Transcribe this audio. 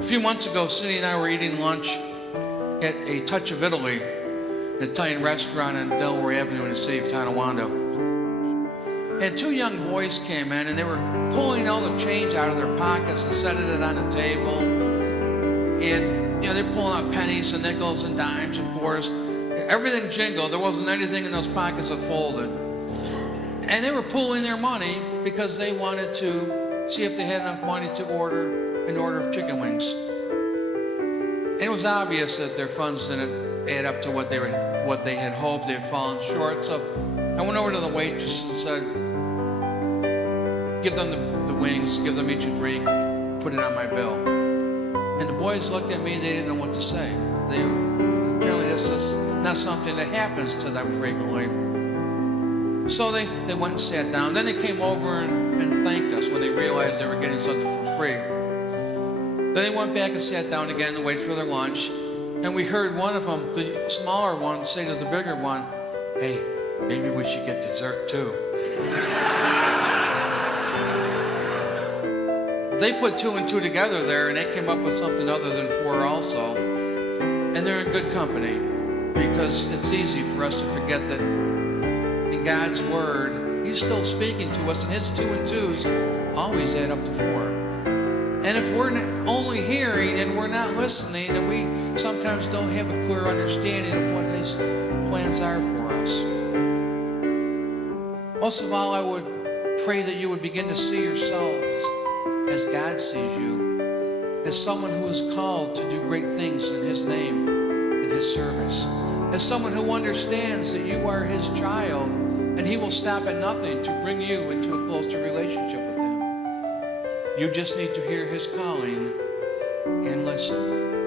A few months ago, Cindy and I were eating lunch at a Touch of Italy, an Italian restaurant on Delaware Avenue in the city of Tonawanda. And two young boys came in and they were pulling all the change out of their pockets and setting it on the table. And they're pulling out pennies and nickels and dimes and quarters. Everything jingled. There wasn't anything in those pockets that folded. And they were pulling their money because they wanted to see if they had enough money to order an order of chicken wings. And it was obvious that their funds didn't add up to what they had hoped. They had fallen short. So I went over to the waitress and said, give them the wings, give them each a drink, put it on my bill. And the boys looked at me and they didn't know what to say. Apparently this is not something that happens to them frequently. So they went and sat down. Then they came over and thanked us when they realized they were getting something for free. Then they went back and sat down again to wait for their lunch. And we heard one of them, the smaller one, say to the bigger one, hey, maybe we should get dessert too. They put two and two together there and they came up with something other than four also. And they're in good company because it's easy for us to forget that in God's Word, He's still speaking to us and His two and twos always add up to four. And if we're only hearing and we're not listening, then we sometimes don't have a clear understanding of what His plans are for us. Most of all, I would pray that you would begin to see yourselves as God sees you, as someone who is called to do great things in His name, in His service, as someone who understands that you are His child and He will stop at nothing to bring you into a closer relationship with Him. You just need to hear His calling and listen.